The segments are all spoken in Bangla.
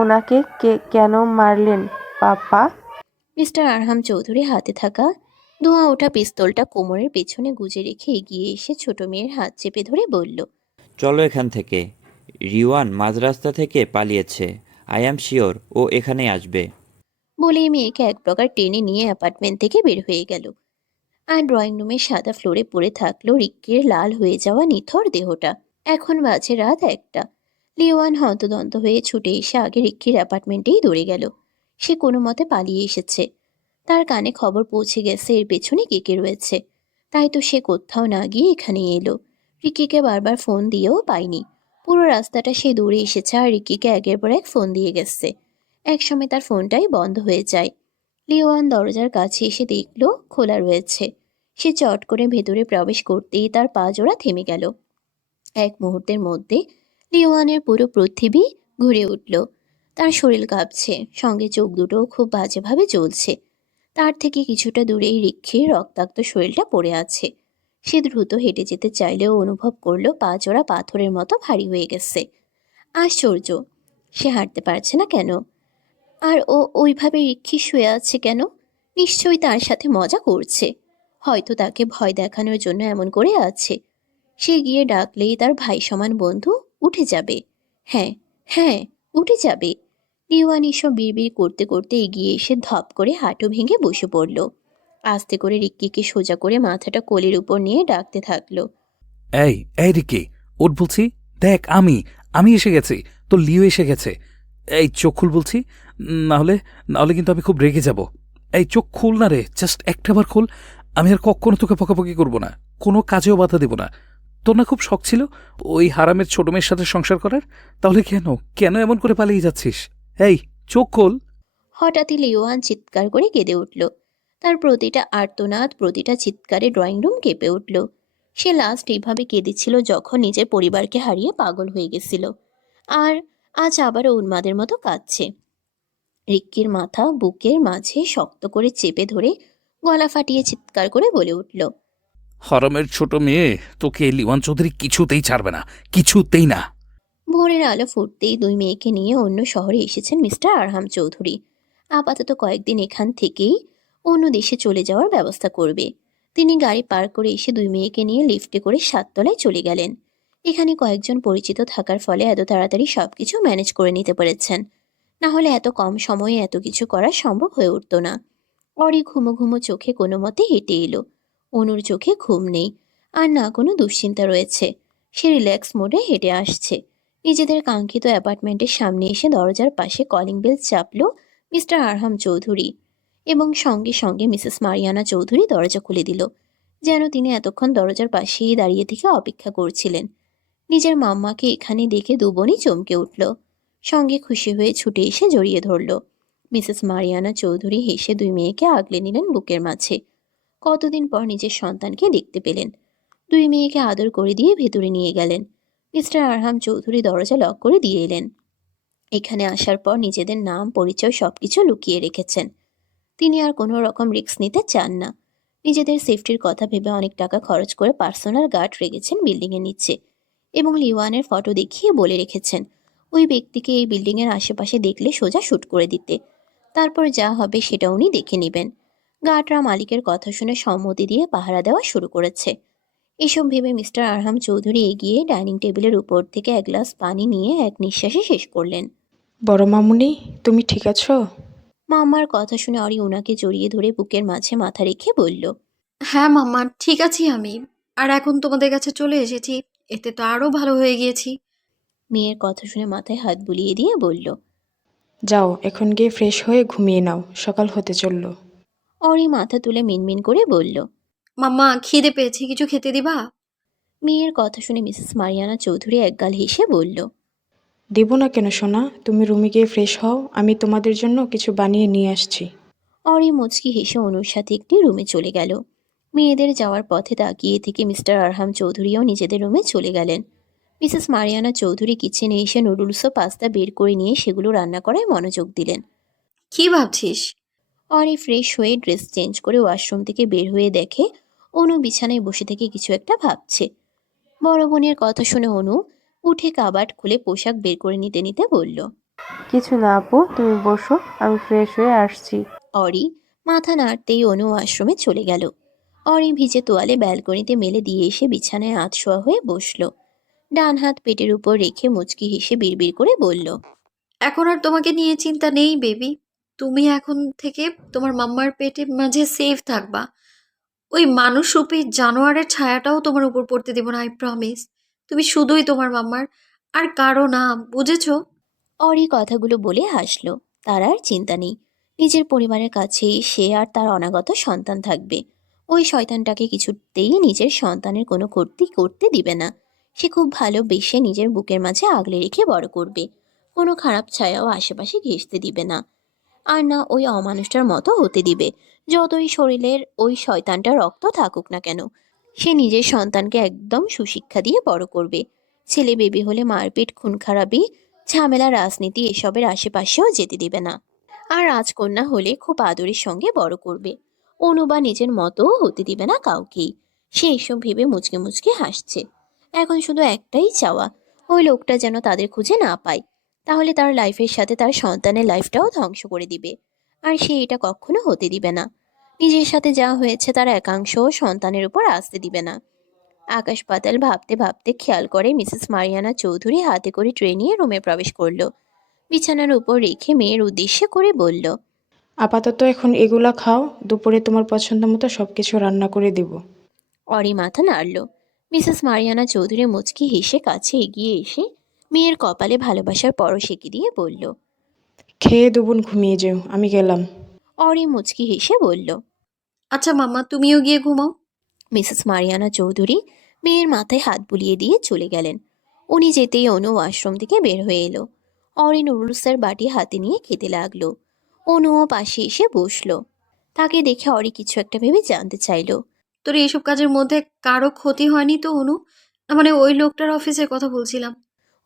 ওনাকে কেন মারলেন পাপা? মিস্টার আরহাম চৌধুরী হাতে থাকা ধোঁয়া ওঠা পিস্তলটা কোমরের পেছনে গুজে রেখে এগিয়ে এসে ছোট মেয়ের হাত চেপে ধরে বলল, চলো এখান থেকে। রিওয়ান মাঝ রাস্তা থেকে পালিয়েছে। আই অ্যাম শিওর ও এখানেই আসবে। বলেই মেয়েকে এক প্রকার টেনে নিয়ে অ্যাপার্টমেন্ট থেকে বের হয়ে গেল। আর ড্রয়িং রুমের সাদা ফ্লোরে পড়ে থাকলো রিক্কির লাল হয়ে যাওয়া নিথর দেহটা। এখন বাজে রাত 1টা। লিওয়ান হন্তদন্ত হয়ে ছুটে এসে আগে রিক্কির অ্যাপার্টমেন্টেই দৌড়ে গেল। সে কোনো মতে পালিয়ে এসেছে। তার কানে খবর পৌঁছে গেছে এর পেছনে কে কে রয়েছে। তাই তো সে কোথাও না গিয়ে এখানে এলো। রিক্কিকে বারবার ফোন দিয়েও পায়নি। পুরো রাস্তাটা সে দৌড়ে এসেছে আর রিক্কিকে একের পর এক ফোন দিয়ে গেছে। একসময় তার ফোনটাই বন্ধ হয়ে যায়। লিওয়ান দরজার কাছে এসে দেখল খোলা রয়েছে। সে চট করে ভেতরে প্রবেশ করতেই তার পা জোড়া থেমে গেল। এক মুহূর্তের মধ্যে লিওয়ানের পুরো পৃথিবী ঘুরে উঠল। তার শরীর কাঁপছে, সঙ্গে চোখ দুটোও খুব বাজেভাবে জ্বলছে। তার থেকে কিছুটা দূরেই রিক্ষির রক্তাক্ত শরীরটা পড়ে আছে। সে দ্রুত হেঁটে যেতে চাইলেও অনুভব করলো পা জোড়া পাথরের মতো ভারী হয়ে গেছে। আশ্চর্য, সে হাঁটতে পারছে না কেন? আর ও ওইভাবে রিক্ষি শুয়ে আছে কেন? নিশ্চয়ই তার সাথে মজা করছে। হয়তো তাকে ভয় দেখানোর জন্য এমন করে আছে। সে গিয়ে ডাকলেই তার ভাই সমান বন্ধু উঠে যাবে। হ্যাঁ, হ্যাঁ, উঠে যাবে। লিওয়ান এসব বিড়বিড় করতে করতে এগিয়ে এসে ধপ করে হাঁটু ভেঙে বসে পড়ল। আস্তে করে রিক্কিকে সোজা করে মাথাটা কোলের উপর নিয়ে ডাকতে থাকলো। এই এই রিকি, ওঠ বলছি। দেখ, আমি আমি এসে গেছি। তোর লিও এসে গেছে। এই চোখ খুল বলছি, নাহলে নাহলে কিন্তু আমি খুব রেগে যাব। এই চোখ খুল না রে, জাস্ট একটাবার খুল। আমি আর কখনো তোকে পকাপকি করবো না, কোনো কাজেও বাধা দেব না। তোর না খুব শখ ছিল ওই হারামের ছোট মেয়ের সাথে সংসার করার? তাহলে কেন কেন এমন করে পালিয়ে যাচ্ছিস? এই চোখ খোল। হঠাৎই লিওয়ান চিৎকার করে কেঁদে উঠল। তার প্রতিটা আর্তনাদ, প্রতিটা চিৎকারে ড্রয়িং রুম কেঁপে উঠল। সে লাস্ট এইভাবে কেঁদেছিল যখন নিজের পরিবারকে হারিয়ে পাগল হয়ে গেছিল। আর আজ আবারও উন্মাদের মতো কাঁদছে। রিক্কির মাথা বুকের মাঝে শক্ত করে চেপে ধরে গলা ফাটিয়ে চিৎকার করে বলে উঠল, হারামের ছোট মেয়ে, তোকে লিওয়ান চৌধুরী কিছুতেই ছাড়বে না, কিছুতেই না। ভোরের আলো ফুটতেই দুই মেয়েকে নিয়ে অন্য শহরে এসেছেন মিস্টার আরহাম চৌধুরী। আপাতত কয়েকদিন এখান থেকেই অন্য দেশে চলে যাওয়ার ব্যবস্থা করবে। তিনি গাড়ি পার্ক করে এসে দুই মেয়েকে নিয়ে লিফটে করে 7 তলায় চলে গেলেন। এখানে কয়েকজন পরিচিত থাকার ফলে এত তাড়াতাড়ি সবকিছু ম্যানেজ করে নিতে পেরেছেন। না হলে এত কম সময়ে এত কিছু করা সম্ভব হয়ে উঠত না। অরি ঘুমো ঘুমো চোখে কোনো মতে হেঁটে এলো। অনুর চোখে ঘুম নেই, আর না কোনো দুশ্চিন্তা রয়েছে। সে রিল্যাক্স মোডে হেঁটে আসছে। নিজেদের কাঙ্ক্ষিত অ্যাপার্টমেন্টের সামনে এসে দরজার পাশে কলিং বেল চাপল মিস্টার আরহাম চৌধুরী, এবং সঙ্গে সঙ্গে মিসেস মারিয়ানা চৌধুরী দরজা খুলে দিল, যেন তিনি এতক্ষণ দরজার পাশেই দাঁড়িয়ে থেকে অপেক্ষা করছিলেন। নিজের মাম্মাকে এখানে দেখে দুবনই চমকে উঠল। সঙ্গে খুশি হয়ে ছুটে এসে জড়িয়ে ধরল। মিসেস মারিয়ানা চৌধুরী হেসে দুই মেয়েকে আগলে নিলেন বুকের মাঝে। কতদিন পর নিজের সন্তানকে দেখতে পেলেন। দুই মেয়েকে আদর করে দিয়ে ভেতরে নিয়ে গেলেন। মিস্টার আরহাম চৌধুরী দরজা লক করে দিয়ে এলেন। এখানে আসার পর নিজেদের নাম পরিচয় সবকিছু লুকিয়ে রেখেছেন। তিনি আর কোনো রকম রিস্ক নিতে চান না। নিজেদের সেফটির কথা ভেবে অনেক টাকা খরচ করে পার্সোনাল গার্ড রেখেছেন বিল্ডিংয়ের নিচে, এবং লিওয়ানের ফটো দেখিয়ে বলে রেখেছেন ওই ব্যক্তিকে এই বিল্ডিংয়ের আশেপাশে দেখলে সোজা শ্যুট করে দিতে। তারপর যা হবে সেটা উনি দেখে নেবেন। গার্ডরা মালিকের কথা শুনে সম্মতি দিয়ে পাহারা দেওয়া শুরু করেছে। এসব ভেবে মিস্টার আরহাম চৌধুরী এগিয়ে ডাইনিং টেবিলের উপর থেকে এক গ্লাস পানি নিয়ে এক নিঃশ্বাসে শেষ করলেন। বড় মামুনি, তুমি ঠিক আছো? মাম্মার কথা শুনে অরি ওনাকে জড়িয়ে ধরে বুকের মাঝে মাথা রেখে বলল, হ্যাঁ মাম্মা, ঠিক আছি আমি। আর এখন তোমাদের কাছে চলে এসেছি, এতে তো আরো ভালো হয়ে গিয়েছি। মেয়ের কথা শুনে মাথায় হাত বুলিয়ে দিয়ে বলল। যাও, এখন গিয়ে ফ্রেশ হয়ে ঘুমিয়ে নাও, সকাল হতে চলল। অরি মাথা তুলে মিনমিন করে বলল। মাম্মা, খিদে পেয়েছে, কিছু খেতে দিবা? মেয়ের কথা শুনে মিসেস মারিয়ানা চৌধুরী একগাল হেসে বলল, দেব না কেন সোনা, তুমি রুমে গিয়ে ফ্রেশ হও, আমি তোমাদের জন্য কিছু বানিয়ে নিয়ে আসছি। অরি মুচকি হেসে অনুর সাথে একটি রুমে চলে গেল। মেয়েদের যাওয়ার পথে তাকিয়ে থেকে মিস্টার আরহাম চৌধুরীও নিজেদের রুমে চলে গেলেন। মিসেস মারিয়ানা চৌধুরী কিচেনে এসে নুডলস ও পাস্তা বের করে নিয়ে সেগুলো রান্না করায় মনোযোগ দিলেন। কি ভাবছিস? অরি ফ্রেশ হয়ে ড্রেস চেঞ্জ করে ওয়াশরুম থেকে বের হয়ে দেখে অনু বিছানায় বসে থেকে কিছু একটা ভাবছে। বড় বোনের কথা শুনে অনু উঠে কাবার্ড খুলে পোশাক বের করে নিতে নিতে বলল, কিছু না আপু, তুমি বসো, আমি ফ্রেশ হয়ে আসছি। অরি মাথা নাড়তেই অনু আশ্রমে চলে গেল। অরি ভিজে তোয়ালে ব্যালকনিতে মেলে দিয়ে এসে বিছানায় আধশোয়া হয়ে বসল। ডান হাত পেটের উপর রেখে মুচকি হেসে বিড়বিড় করে বলল, এখন আর তোমাকে নিয়ে চিন্তা নেই বেবি। তুমি এখন থেকে তোমার মাম্মার পেটে মাঝে সেফ থাকবা। ওই মানুষরূপী জানোয়ারের ছায়াটাও তোমার উপর পড়তে দেব না, আই প্রমিস। তুমি শুধুই তোমার মাম্মার, আর কারো না, বুঝেছো? অরি কথাগুলো বলে হাসল। তার আর চিন্তা নেই, নিজের পরিবারের কাছেই সে আর তার অনাগত সন্তান থাকবে। ওই শয়তানটাকে কিছুতেই নিজের সন্তানের কোনো ক্ষতি করতে দিবে না। সে খুব ভালোবেসে নিজের বুকের মাঝে আগলে রেখে বড় করবে। কোনো খারাপ ছায়াও আশেপাশে ঘেঁষতে দিবে না। আর না ওই অমানুষটার মতো হতে দিবে। যতই শরীরের ওই শয়তানটা রক্ত থাকুক না কেন, সে নিজের সন্তানকে একদম সুশিক্ষা দিয়ে বড় করবে। ছেলে বেবি হলে মারপিট, খুন খারাপি, ঝামেলা, রাজনীতি এসবের আশেপাশেও যেতে দিবে না। আর রাজকন্যা হলে খুব আদরের সঙ্গে বড় করবে। অনু বা নিজের মতোও হতে দিবে না কাউকেই। সে এসব ভেবে মুচকে মুচকে হাসছে। এখন শুধু একটাই চাওয়া, ওই লোকটা যেন তাদের খুঁজে না পায়। তাহলে তার লাইফের সাথে তার সন্তানের লাইফটাও ধ্বংস করে দিবে। আর সে এটা কখনো হতে দিবে না। নিজের সাথে যা হয়েছে তার একাংশও সন্তানের উপর আসতে দিবে না। আকাশ পাতাল ভাবতে ভাবতে খেয়াল করে মিসেস মারিয়ানা চৌধুরী হাতে করে ট্রে নিয়ে রুমে প্রবেশ করলো। বিছানার উপর রেখে মেয়ের উদ্দেশ্যে করে বলল, আপাতত এখন এগুলা খাও, দুপুরে তোমার পছন্দ মতো সব কিছু রান্না করে দিব। অরি মাথা নাড়ল। মিসেস মারিয়ানা চৌধুরী মুচকি হেসে কাছে এগিয়ে এসে মেয়ের কপালে ভালোবাসার পরশ এঁকে দিয়ে বলল। খেয়ে দুপুর ঘুমিয়ে যেও, আমি গেলাম। অরি মুচকি হেসে বলল। আচ্ছা মাম্মা, তুমিও গিয়ে ঘুমাও। মিসেস মারিয়ানা চৌধুরী মেয়ের মাথায় হাত বুলিয়ে দিয়ে চলে গেলেন। উনি যেতেই অনু ওয়াশরুম থেকে বের হয়ে এলো। অরি নুডলসের বাটি হাতে নিয়ে খেতে লাগলো। অনুও পাশে এসে বসলো। তাকে দেখে অরি কিছু একটা ভেবে জানতে চাইলো। তোর এইসব কাজের মধ্যে কারো ক্ষতি হয়নি তো অনু? মানে ওই লোকটার অফিসের কথা বলছিলাম।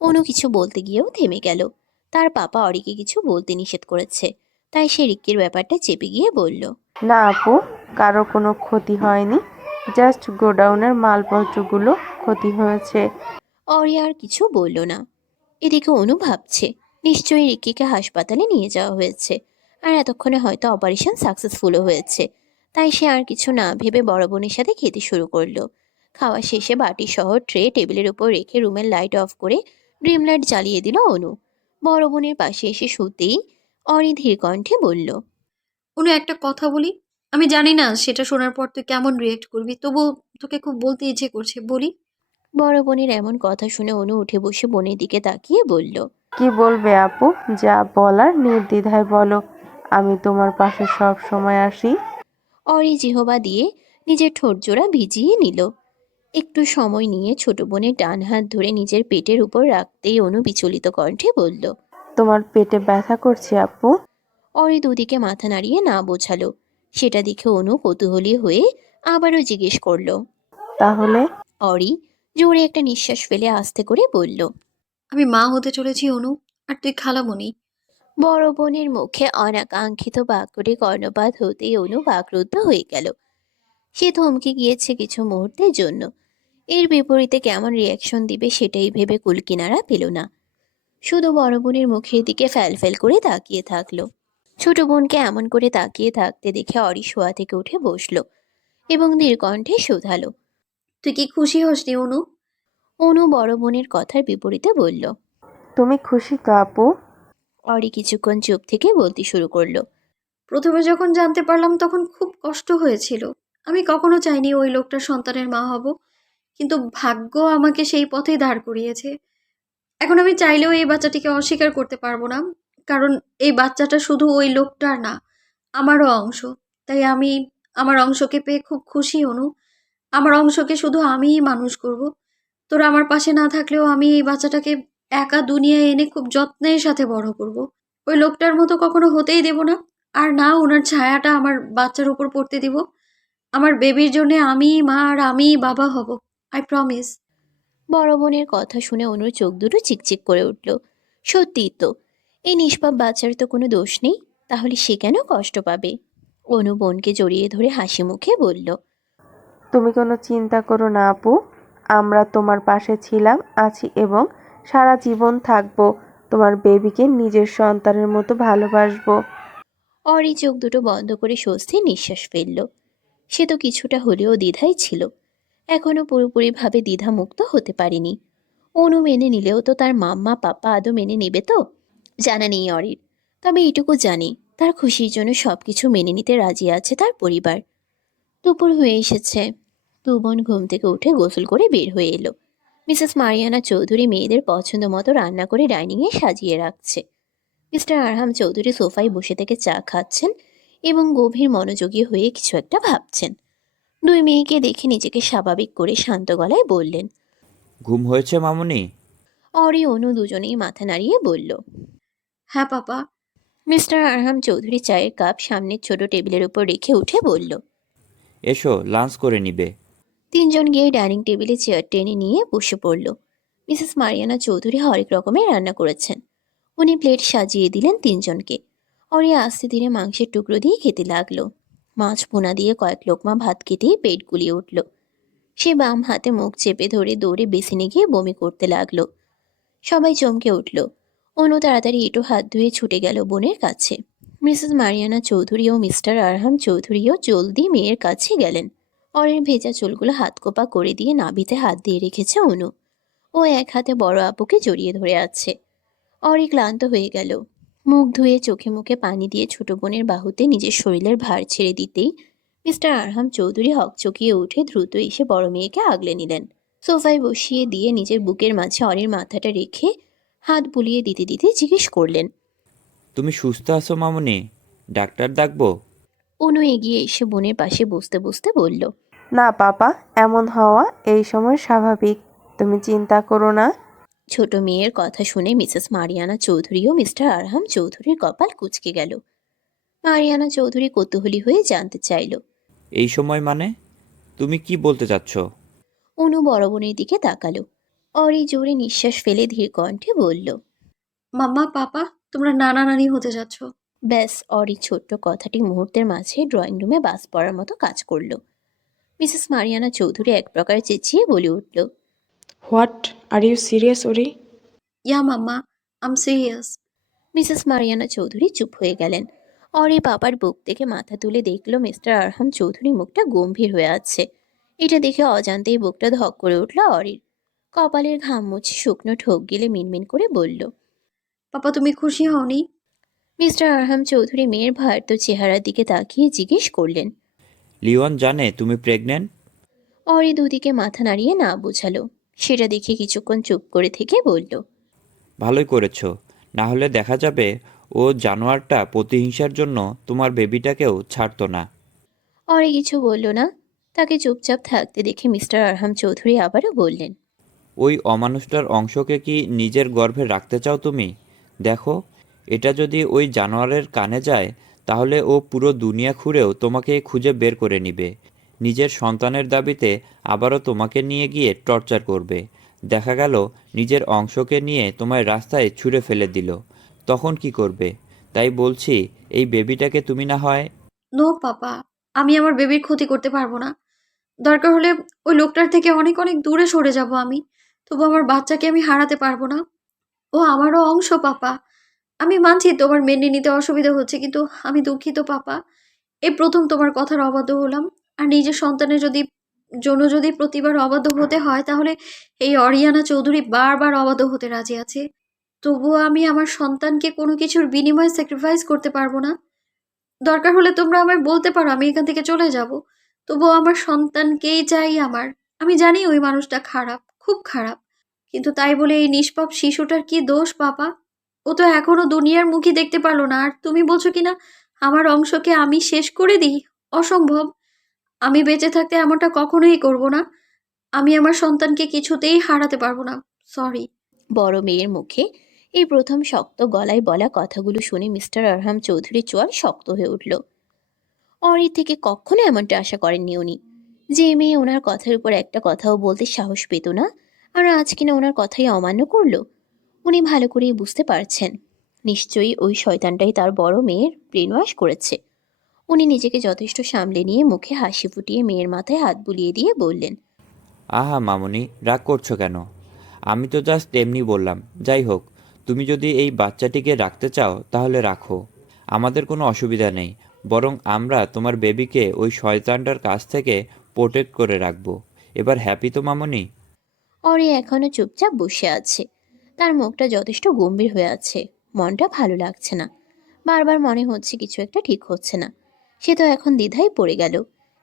অনু কিছু বলতে গিয়েও থেমে গেল। তার পাপা অরিকে কিছু বলতে নিষেধ করেছে, তাই সে রিক্কির ব্যাপারটা চেপে গিয়ে বলল। না আপু, কারো কোনো ক্ষতি হয়নি, জাস্ট গোডাউনের মালপত্রগুলো ক্ষতি হয়েছে। অরি আর কিছু বলল না। এদিকে অনু ভাবছে, নিশ্চয়ই রিক্কিকে হাসপাতালে নিয়ে যাওয়া হয়েছে, আর এতক্ষণে হয়তো অপারেশন সাকসেসফুলও হয়েছে। তাই সে আর কিছু না ভেবে বড় বোনের সাথে খেতে শুরু করলো। খাওয়া শেষে বাটি সহ ট্রে টেবিলের উপর রেখে রুমের লাইট অফ করে ড্রিম লাইট জ্বালিয়ে দিল অনু। বড় বোনের পাশে এসে শুতেই অরি ধীর কণ্ঠে বলল। অনু, একটা কথা বলি। আমি জানি না সেটা শোনার পর তুই কেমন রিয়েক্ট করবি, তবু তোকে খুব বলতে ইচ্ছে করছে, বলি। বড় বোনের এমন কথা শুনে অনু উঠে বসে বোনের দিকে তাকিয়ে বলল। কি বলবে আপু, যা বলার নির্দ্বিধায় বলো, আমি তোমার পাশে সব সময় আসি। অরি জিহবা দিয়ে নিজের ঠোঁট জোড়া ভিজিয়ে নিল। একটু সময় নিয়ে ছোট বোনের ডান হাত ধরে নিজের পেটের উপর রাখতেই অনু বিচলিত কণ্ঠে বলল। তোমার পেটে ব্যথা করছে আপু? অরি দুদিকে মাথা নাড়িয়ে না বোঝালো। সেটা দেখে অনু কৌতূহলী হয়ে আবারও জিজ্ঞেস করলো। তাহলে? অরি জোরে একটা নিঃশ্বাস ফেলে আস্তে করে বলল। আমি মা হতে চলেছি অনু, আর তুই খালামণি। বড় বোনের মুখে অনাকাঙ্ক্ষিত বাক্যটি কর্ণপাত হতেই অনু বাকরুদ্ধ হয়ে গেল। সে থমকে গিয়েছে কিছু মুহূর্তের জন্য। এর বিপরীতে কেমন রিয়াকশন দিবে সেটাই ভেবে কুলকিনারা পেল না। শুধু বড় বোনের মুখের দিকে ফ্যাল করে তাকিয়ে থাকলো। ছোট বোনকে এমন করে তাকিয়ে থাকতে দেখে অরি শোয়া থেকে উঠে বসলো এবং নির্কণ্ঠে শোধালো। তুই কি খুশি হসনি অনু? অনু বড় বোনের কথার বিপরীতে বলল। তুমি খুশি তো আপু? অরি কিছুক্ষণ চুপ থেকে বলতে শুরু করলো। প্রথমে যখন জানতে পারলাম তখন খুব কষ্ট হয়েছিল। আমি কখনো চাইনি ওই লোকটার সন্তানের মা হব, কিন্তু ভাগ্য আমাকে সেই পথেই দাঁড় করিয়েছে। এখন আমি চাইলেও এই বাচ্চাটিকে অস্বীকার করতে পারবো না, কারণ এই বাচ্চাটা শুধু ওই লোকটার না, আমারও অংশ। তাই আমি আমার অংশকে পেয়ে খুব খুশি অনু। আমার অংশকে শুধু আমিই মানুষ করব। তোরা আমার পাশে না থাকলেও আমি এই বাচ্চাটাকে একা দুনিয়ায় এনে খুব যত্নের সাথে বড় করব। ওই লোকটার মতো কখনো হতেই দেব না, আর না ওনার ছায়াটা আমার বাচ্চার উপর পড়তে দিব। আমার বেবির জন্য আমিই মা আর আমিই বাবা হব, আই প্রমিস। বড় বোনের কথা শুনে অনুর চোখ দুটো চিকচিক করে উঠল। সত্যিই তো, এই নিষ্পাপ বাচ্চার তো কোনো দোষ নেই, তাহলে সে কেন কষ্ট পাবে? অনু বোনকে জড়িয়ে ধরে হাসি মুখে বলল। তুমি কোনো চিন্তা করো না আপু, আমরা তোমার পাশে ছিলাম, আছি এবং সারা জীবন থাকবো। তোমার বেবিকে নিজের সন্তানের মতো ভালোবাসবো। অরি চোখ দুটো বন্ধ করে স্বস্তির নিঃশ্বাস ফেলল। সে তো কিছুটা হলেও দ্বিধায় ছিল, এখনো পুরোপুরিভাবে দ্বিধামুক্ত হতে পারেনি। অনু মেনে নিলেও তো তার মাম্মা পাপা আদৌ মেনে নেবে তো? জানা নেই অরির, তবে এটুকু জানি তার খুশির জন্য সবকিছু মেনে নিতে রাজি আছে তার পরিবার। দুপুর হয়ে এসেছে। দু বোন ঘুম থেকে উঠে গোসল করে বের হয়ে এলো। মিসেস মারিয়ানা চৌধুরী মেয়েদের পছন্দ মতো রান্না করে ডাইনিংয়ে সাজিয়ে রাখছে। মিস্টার আরহাম চৌধুরী সোফায় বসে থেকে চা খাচ্ছেন এবং গভীর মনোযোগী হয়ে কিছু একটা ভাবছেন। দুই মেয়েকে দেখে নিজেকে স্বাভাবিক করে শান্ত গলায় বললেন। ঘুম হয়েছে মামুনি? অরি অনু দুজনেই মাথা নাড়িয়ে বলল। হ্যাঁ পাপা। মিস্টার আরহাম চৌধুরী চায়ের কাপ সামনের ছোট টেবিলের উপর রেখে উঠে বলল। এসো, লাঞ্চ করে নিবে। তিনজন গিয়ে ডাইনিং টেবিলে চেয়ার টেনে নিয়ে বসে পড়ল। মিসেস মারিয়ানা চৌধুরী হরেক রকমের রান্না করেছেন। উনি প্লেট সাজিয়ে দিলেন তিনজনকে। অরি আস্তে ধীরে মাংসের টুকরো দিয়ে খেতে লাগলো। মাছ পোনা দিয়ে কয়েক লোকমা ভাত খেতেই পেট গুলিয়ে উঠল। সে বাম হাতে মুখ চেপে ধরে দৌড়ে বেসিনে গিয়ে বমি করতে লাগলো। সবাই চমকে উঠল। অনু তাড়াতাড়ি এঁটো হাত ধুয়ে ছুটে গেল বোনের কাছে। মিসেস মারিয়ানা চৌধুরী ও মিস্টার আরহাম চৌধুরীও জলদি মেয়ের কাছে গেলেন। অরের ভেজা চুলগুলো হাত কোপা করে দিয়ে নাভিতে হাত দিয়ে রেখেছে অনু। ও এক হাতে বড় আপুকে জড়িয়ে ধরে আছে। অরি ক্লান্ত হয়ে গেল। মুখ ধুয়ে চোখে মুখে পানি দিয়ে ছোট বোনের বাহুতে নিজের শরীরের ভার ছেড়ে দিতেই মিস্টার আরহাম চৌধুরী হকচকিয়ে উঠে দ্রুত এসে বড় মেয়েকে আগলে নিলেন। সোফায় বসিয়ে দিয়ে নিজের বুকের মাঝে অরির মাথাটা রেখে হাত বুলিয়ে দিতে দিতে জিজ্ঞেস করলেন। তুমি সুস্থ আছো মামুনি? ডাক্তার ডাকবো? অনু এগিয়ে এসে বোনের পাশে বসতে বসতে বলল। না পাপা, এমন হওয়া এই সময় স্বাভাবিক, তুমি চিন্তা করো না। ছোট মেয়ের কথা শুনে মিসেস মারিয়ানা চৌধুরী ও মিস্টার আরহাম চৌধুরীর কপাল কুঁচকে গেল। মারিয়ানা চৌধুরী কৌতূহলী হয়ে জানতে চাইল। এই সময় মানে? তুমি কি বলতে চাচ্ছ? অনু বড় বোনের দিকে তাকালো। অরি জোরে নিঃশ্বাস ফেলে ধীর কণ্ঠে বলল। মাম্মা পাপা, তোমরা নানা নানি হতে যাচ্ছ। ব্যাস, অরি ছোট্ট কথাটি মুহূর্তের মাঝে ড্রয়িং রুমে বাস পড়ার মতো কাজ করল। মিসেস মারিয়ানা চৌধুরী এক প্রকার চেঁচিয়ে বলে উঠল। হোয়াট, আর ইউ সিরিয়াস ওরি? Yeah mamma, I'm serious. Mrs Mariana Chowdhury চুপ হয়ে গেলেন। অরি পাপার বুক থেকে মাথা তুলে দেখল মিস্টার আরহাম চৌধুরী মুখটা গম্ভীর হয়ে আছে। এটা দেখে অজান্তেই বুকটা ধক করে উঠল অরির। কপালের ঘাম মুছে শুকনো ঠোক গিলে মিনমিন করে বলল। পাপা তুমি খুশি হওনি? মিস্টার আরহাম চৌধুরী মেয়ের ভারত চেহারার দিকে তাকিয়ে জিজ্ঞেস করলেন। লিওন জানে তুমি প্রেগনেন্ট? অরি দুদিকে মাথা নাড়িয়ে না বোঝালো। সেটা দেখে কিছুক্ষণ চুপ করে থেকে বলল। ভালোই করেছো, না হলে দেখা যাবে ও জানোয়ারটা প্রতিহিংসার জন্য তোমার বেবিটাকেও ছাড়তো না। অরি কিছু বলল না। তাকে চুপচাপ থাকতে দেখে মিস্টার আরহাম চৌধুরী আবারও বললেন। ওই অমানুষটার অংশকে কি নিজের গর্ভে রাখতে চাও তুমি? দেখো, এটা যদি ওই জানোয়ারের কানে যায় তাহলে ও পুরো দুনিয়া ঘুরেও তোমাকে খুঁজে বের করে নিবে। নিজের সন্তানের দাবিতে আবারও তোমাকে নিয়ে গিয়ে টর্চার করবে। দেখা গেল নিজের অংশকে নিয়ে তোমায় রাস্তায় ছুঁড়ে ফেলে দিল, তখন কি করবে? তাই বলছি, এই বেবিটাকে তুমি না হয়। নো পাপা, আমি আমার বেবির ক্ষতি করতে পারবো না। দরকার হলে ওই লোকটার থেকে অনেক অনেক দূরে সরে যাব আমি, তবু আমার বাচ্চাকে আমি হারাতে পারবো না। ও আমারও অংশ পাপা। আমি মানছি তোমার মেনে নিতে অসুবিধা হচ্ছে, কিন্তু আমি দুঃখিত পাপা। এই প্রথম তোমার কথার অবাধ্য হলাম। আর নিজের সন্তানের জন্য যদি প্রতিবার অবাধ্য হতে হয়, তাহলে এই অরিয়ানা চৌধুরী বারবার অবাধ্য হতে রাজি আছে। তবুও আমি আমার সন্তানকে কোনো কিছুর বিনিময়ে স্যাক্রিফাইস করতে পারবো না। দরকার হলে তোমরা আমায় বলতে পারো আমি এখান থেকে চলে যাব, তবুও আমার সন্তানকেই চাই আমার। আমি জানি ওই মানুষটা খারাপ, খুব খারাপ, কিন্তু তাই বলে এই নিষ্পাপ শিশুটার কি দোষ পাপা? ও তো এখনো দুনিয়ার মুখই দেখতে পারলো না, আর তুমি বলছো কিনা আমার অংশকে আমি শেষ করে দিই? অসম্ভব। আমি বেঁচে থাকতে এমনটা কখনোই করব না। আমি আমার সন্তানকে কিছুতেই হারাতে পারবো না। সরি। বড় মেয়ের মুখে এই প্রথম শক্ত গলায় বলা কথাগুলো শুনে মিস্টার আরহাম চৌধুরীর চোয়াল শক্ত হয়ে উঠল। অরি থেকে কখনো এমনটা আশা করেননি উনি, যে মেয়ে ওনার কথার উপর একটা কথাও বলতে সাহস পেত না, আর আজ কিনা ওনার কথাই অমান্য করলো। উনি ভালো করেই বুঝতে পারছেন নিশ্চয়ই ওই শয়তানটাই তার বড় মেয়ের ব্রেন ওয়াশ করেছে। উনি নিজেকে যথেষ্ট সামলে নিয়ে মুখে হাসি ফুটিয়ে মেয়ের মাথায় হাত বুলিয়ে দিয়ে বললেন। আহা মামুনি, রাগ করছো কেন? আমি তো জাস্ট এমনি বললাম। যাই হোক, তুমি যদি এই বাচ্চাটিকে রাখতে চাও তাহলে রাখো, আমাদের কোনো অসুবিধা নেই। বরং আমরা তোমার বেবিকে ওই শয়তানটার কাছ থেকে প্রোটেক্ট করে রাখবো। এবার হ্যাপি তো মামনি? অরি এখনো চুপচাপ বসে আছে। তার মুখটা যথেষ্ট গম্ভীর হয়ে আছে। মনটা ভালো লাগছে না। বারবার মনে হচ্ছে কিছু একটা ঠিক হচ্ছে না। সে তো এখন দ্বিধায় পড়ে গেল।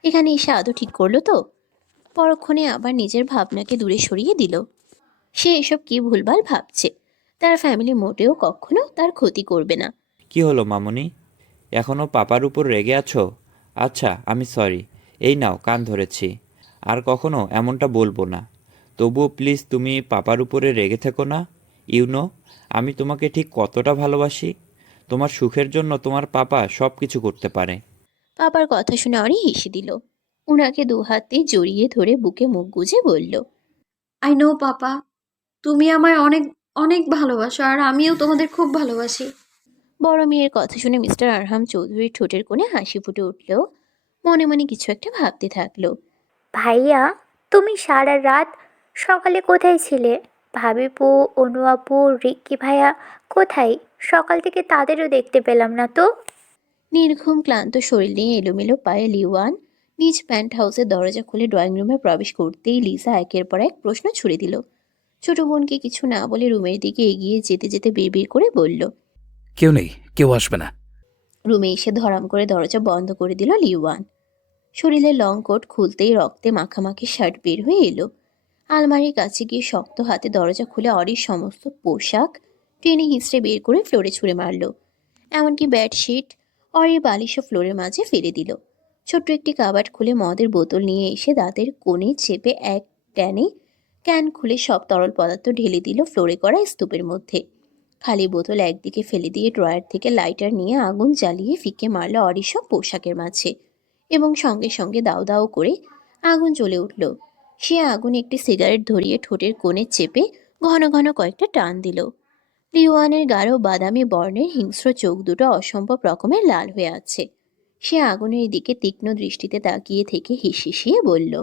এখানে এসে আদৌ ঠিক করলো তো? পরক্ষণে আবার নিজের ভাবনাকে দূরে সরিয়ে দিল। সে এসব কি ভুলভাল ভাবছে। তার ফ্যামিলি মোটেও কখনো তার ক্ষতি করবে না। কি হলো মামনি, এখনও পাপার উপর রেগে আছো? আচ্ছা, আমি সরি, এই নাও কান ধরেছি, আর কখনো এমনটা বলবো না। তবুও প্লিজ তুমি পাপার উপরে রেগে থেকো না। ইউনো, আমি তোমাকে ঠিক কতটা ভালোবাসি। তোমার সুখের জন্য তোমার পাপা সব কিছু করতে পারে। পাপার কথা শুনে অরি হেসে দিল। উনাকে দু হাতে জড়িয়ে ধরে বুকে মুখ গুজে বলল, আই নো পাপা, তুমি আমায় অনেক অনেক ভালোবাসো, আর আমিও তোমাদের খুব ভালোবাসি। বড় মেয়ের কথা শুনে মিস্টার আরহাম চৌধুরীর ঠোঁটের কোণে হাসি ফুটে উঠলেও মনে মনে কিছু একটা ভাবতে থাকলো। ভাইয়া, তুমি সারা রাত সকালে কোথায় ছিলে? ভাবিপু, অনু আপু, রিক্কি ভাইয়া কোথায়? সকাল থেকে তাদেরও দেখতে পেলাম না তো। নির্ঘুম ক্লান্ত শরীর নিয়ে এলোমেলো পায়ে লিওয়ান নিজ প্যান্ট হাউসের দরজা খুলে ড্রয়িং রুমে প্রবেশ করতেই লিসা একের পর এক প্রশ্ন ছুড়ে দিল। ছোট বোনকে কিছু না বলে রুমের দিকে এগিয়ে যেতে যেতে বিড়বিড় করে বলল। কেউ নেই, কেউ আসবে না। রুমে এসে ধরাম করে দরজা বন্ধ করে দিল লিওয়ান। শরীরের লং কোট খুলতেই রক্তে মাখামাখি শার্ট বের হয়ে এলো। আলমারির কাছে গিয়ে শক্ত হাতে দরজা খুলে অরির সমস্ত পোশাক টেনে হিঁচড়ে বের করে ফ্লোরে ছুঁড়ে মারল। এমনকি বেডশিট, অরির বালিশও ফ্লোরের মাঝে ফেলে দিল। ছোট্ট একটি কাবার্ড খুলে মদের বোতল নিয়ে এসে দাঁতের কোণে চেপে এক ট্যানে ক্যান খুলে সব তরল পদার্থ ঢেলে দিল ফ্লোরে করা স্তূপের মধ্যে। খালি বোতল একদিকে ফেলে দিয়ে ড্রয়ার থেকে লাইটার নিয়ে আগুন জ্বালিয়ে ফিকে মারল অরির সব পোশাকের মাঝে, এবং সঙ্গে সঙ্গে দাউ দাউ করে আগুন জ্বলে উঠল। সে আগুন একটি সিগারেট ধরিয়ে ঠোঁটের কোণে চেপে ঘন ঘন কয়েকটা টান দিল। লিওয়ানের গাঢ় বাদামি বর্ণের হিংস্র চোখ দুটো অসম্ভব রকমের লাল হয়ে আছে। সে আগুনের দিকে তীক্ষ্ণ দৃষ্টিতে তাকিয়ে থেকে হিসিয়ে বলল,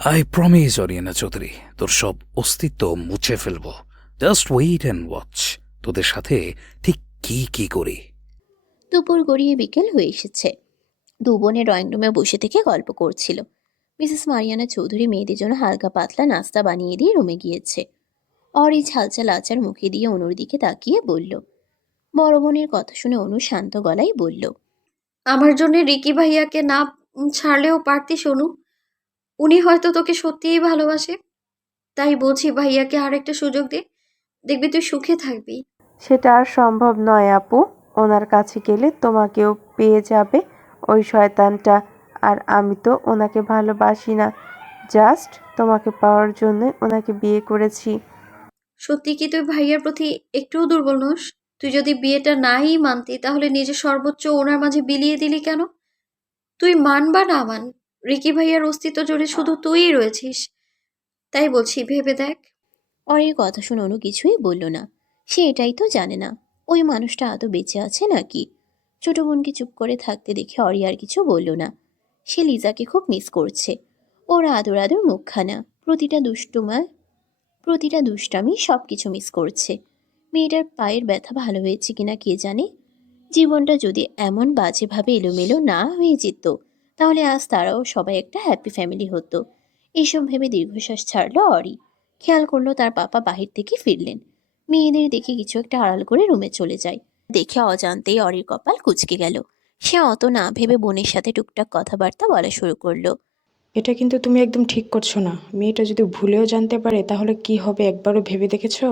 আই প্রমিস অরিয়ানা চৌধুরী, তোর সব অস্তিত্ব মুছে ফেলবো। জাস্ট ওয়েট অ্যান্ড ওয়াচ, তোদের সাথে ঠিক কি কি করি। দুপুর গড়িয়ে বিকেল হয়ে এসেছে। দু বোনে ড্রয়িং রুমে বসে থেকে গল্প করছিল। মিসেস মারিয়ানা চৌধুরী মেয়েদের জন্য হালকা পাতলা নাস্তা বানিয়ে দিয়ে রুমে গিয়েছে। অরি ঝালচাল আচার মুখে দিয়ে অনুর দিকে তাকিয়ে বলল। বড় বোনের কথা শুনে অনু শান্ত গলায় বলল, আমার জন্য রিকি ভাইয়াকে না ছাড়লেও পারতিস অনু। উনি হয়তো তোকে সত্যিই ভালোবাসে। তাই বলছি, ভাইয়াকে আর একটা সুযোগ দে, দেখবি তুই সুখে থাকবি। সেটা আর সম্ভব নয় আপু। ওনার কাছে গেলে তোমাকেও পেয়ে যাবে ওই শয়তানটা। আর আমি তো ওনাকে ভালোবাসি না, জাস্ট তোমাকে পাওয়ার জন্যই ওনাকে বিয়ে করেছি। সত্যি কি তুই ভাইয়ার প্রতি একটুও দুর্বল নোস? তুই যদি বিয়েটা নাই মানতি, তাহলে নিজের সর্বোচ্চ ওনার মাঝে বিলিয়ে দিলি কেন? তুই মান বা না মান, রিকি ভাইয়ার অস্তিত্ব জুড়ে শুধু তুইই রয়েছিস। তাই বলছি, ভেবে দেখ। অরির কথা শুনে অনু কিছুই বলল না। সে এটাই তো জানে না ওই মানুষটা আদৌ বেঁচে আছে নাকি। ছোট বোনকে চুপ করে থাকতে দেখে অরি আর কিছু বলল না। সে লিজাকে খুব মিস করছে। ওর আদর আদর মুখখানা, প্রতিটা দুষ্টামি সব কিছু মিস করছে। মেয়েটার পায়ের ব্যথা ভালো হয়েছে কিনা কে জানে। জীবনটা যদি এমন বাজেভাবে এলোমেলো না হয়ে যেত, তাহলে আজ তারাও সবাই একটা হ্যাপি ফ্যামিলি হতো। এইসব ভেবে দীর্ঘশ্বাস ছাড়লো অরি। খেয়াল করলো তার পাপা বাহির থেকে ফিরলেন। মেয়েদের দেখে কিছু একটা আড়াল করে রুমে চলে যায়। দেখে অজান্তেই অরির কপাল কুঁচকে গেল। সে অত না ভেবে বোনের সাথে টুকটাক কথাবার্তা বলা শুরু করলো। এটা কিন্তু তুমি একদম ঠিক করছো না। মেয়েটা যদি ভুলেও জানতে পারে তাহলে কি হবে, একবারও ভেবে দেখেছো?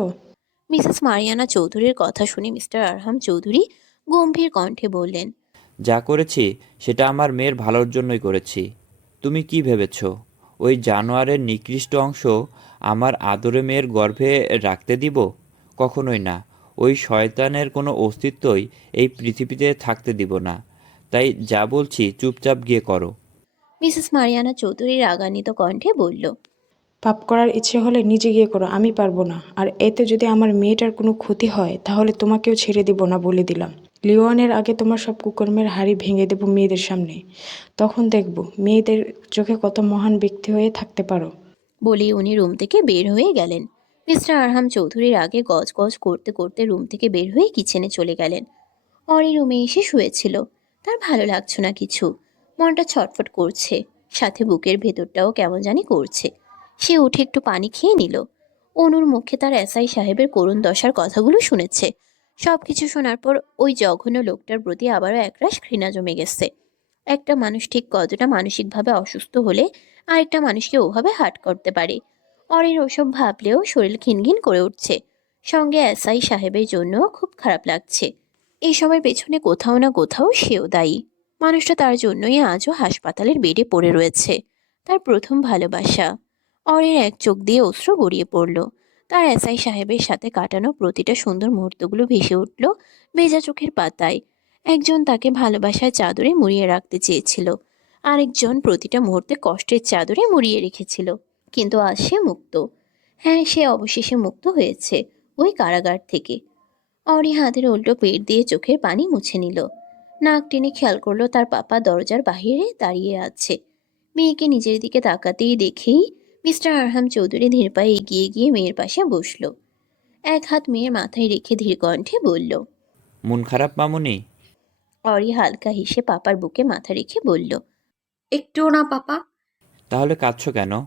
মিসেস মারিয়ানা চৌধুরীর কথা শুনে মিস্টার আরহাম চৌধুরী গম্ভীর কণ্ঠে বললেন, যা করেছি সেটা আমার মেয়ের ভালোর জন্যই করেছি। তুমি কি ভেবেছ ওই জানোয়ারের নিকৃষ্ট অংশ আমার আদরে মেয়ের গর্ভে রাখতে দিব? কখনোই না। ওই শয়তানের কোনো অস্তিত্বই এই পৃথিবীতে থাকতে দিব না। তাই যা বলছি চুপচাপ গিয়ে করো। মিসেস মারিয়ানা চৌধুরী রাগান্বিত কণ্ঠে বলল, পাপ করার ইচ্ছে হলে নিজে গিয়ে করো, আমি পারবো না। আর এতে যদি আমার মেয়েটার কোনো ক্ষতি হয় তাহলে তোমাকেও ছেড়ে দিব না, বলে দিলাম। লিওয়ানের আগে তোমার সব কুকর্মের হাড়ি ভেঙে দেবো মেয়েদের সামনে। তখন দেখব মেয়েদের চোখে কত মহান ব্যক্তি হয়ে থাকতে পারো। বলেই উনি রুম থেকে বের হয়ে গেলেন। মিস্টার আরহাম চৌধুরীর আগে গজ করতে করতে রুম থেকে বের হয়ে কিচেনে চলে গেলেন। অরি রুমে এসে শুয়েছিল। তার ভালো লাগছে না কিছু। মনটা ছটফট করছে, সাথে বুকের ভেতরটাও কেমন জানি করছে। সে উঠে একটু পানি খেয়ে নিল। অনুর মুখে তার এসআই সাহেবের করুণ দশার কথাগুলো শুনেছে। সবকিছু শোনার পর ওই জঘন্য লোকটার প্রতি আবারও একরাশ ঘৃণা জমে গেছে। একটা মানুষ ঠিক কতটা মানসিকভাবে অসুস্থ হলে আরেকটা মানুষকে ওভাবে হার্ট করতে পারে। অরির ওসব ভাবলেও শরীর ঘিনঘিন করে উঠছে। সঙ্গে এসআই সাহেবের জন্য খুব খারাপ লাগছে। এই সবার পেছনে কোথাও না কোথাও সেও দায়ী। মানুষটা তার জন্যই আজও হাসপাতালের বেডে পড়ে রয়েছে। তার প্রথম ভালোবাসা। অরির এক চোখ দিয়ে অশ্রু গড়িয়ে পড়ল। তার এসআই সাহেবের সাথে কাটানো প্রতিটা সুন্দর মুহূর্তগুলো ভেসে উঠল ভেজা চোখের পাতায়। একজন তাকে ভালোবাসার চাদরে মুড়িয়ে রাখতে চেয়েছিল, আরেকজন প্রতিটা মুহূর্তে কষ্টের চাদরে মুড়িয়ে রেখেছিল। কিন্তু আজ সে মুক্ত। হ্যাঁ, সে অবশেষে মুক্ত হয়েছে ওই কারাগার থেকে। অরি হাতের উল্টো পেট দিয়ে চোখের পানি মুছে নিল। নাক টেনে খেয়াল করলো তার পাপা দরজার বাহিরে দাঁড়িয়ে আছে। মেয়েকে নিজের দিকে তাকাতেই দেখেই মিস্টার আরহাম চৌধুরী ধীর পায়ে এগিয়ে গিয়ে মেয়ের পাশে বসলো। এক হাত মেয়ের মাথায় রেখে ধীর কণ্ঠে বলল। মন খারাপ মামুনি? অরি হালকা হেসে পাপার বুকে মাথা রেখে বলল। একটুও না পাপা। তাহলে কাঁদছো কেন?